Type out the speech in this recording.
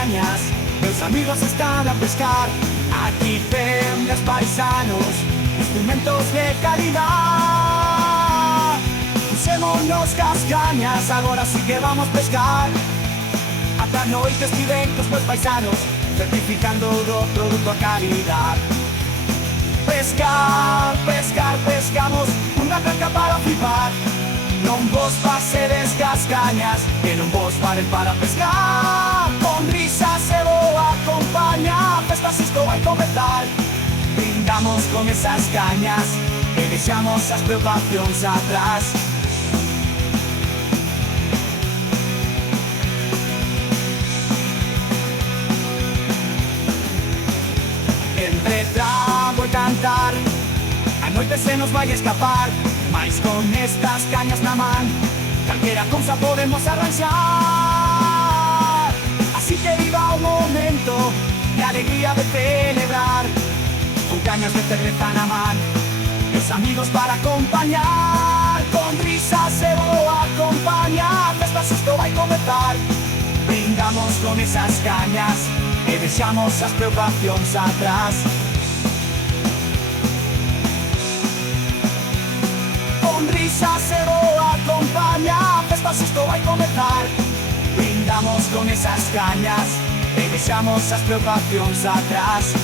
cañas, los amigos están a pescar. Aquí tenemos paisanos, instrumentos de calidad. Usémonos las cañas, ahora sí que vamos a pescar. Hasta noites directos los paisanos, certificando do producto a calidad. Pescar, pescar, pescamos, unha tranca para flipar. Non vos pasedes gas cañas, que non vos paren para pescar. Con risas e boa compañía, festas isto vai comenzar. Brindamos con esas cañas, e deixamos as preocupacións atrás. Entre trago e cantar, a noite se nos vai escapar. Mais con estas cañas na man, calquera cousa podemos arranxar. Así que iba o momento de alegría de celebrar, con cañas de cerveza na man, e os amigos para acompañar. Con risas e boa compañía, festas isto vai comenzar. Brindamos con esas cañas, e deixamos as preocupacións atrás. Con risas e boa compañía, festas isto vai comenzar. Brindamos con esas cañas, e deixamos as preocupacións atrás.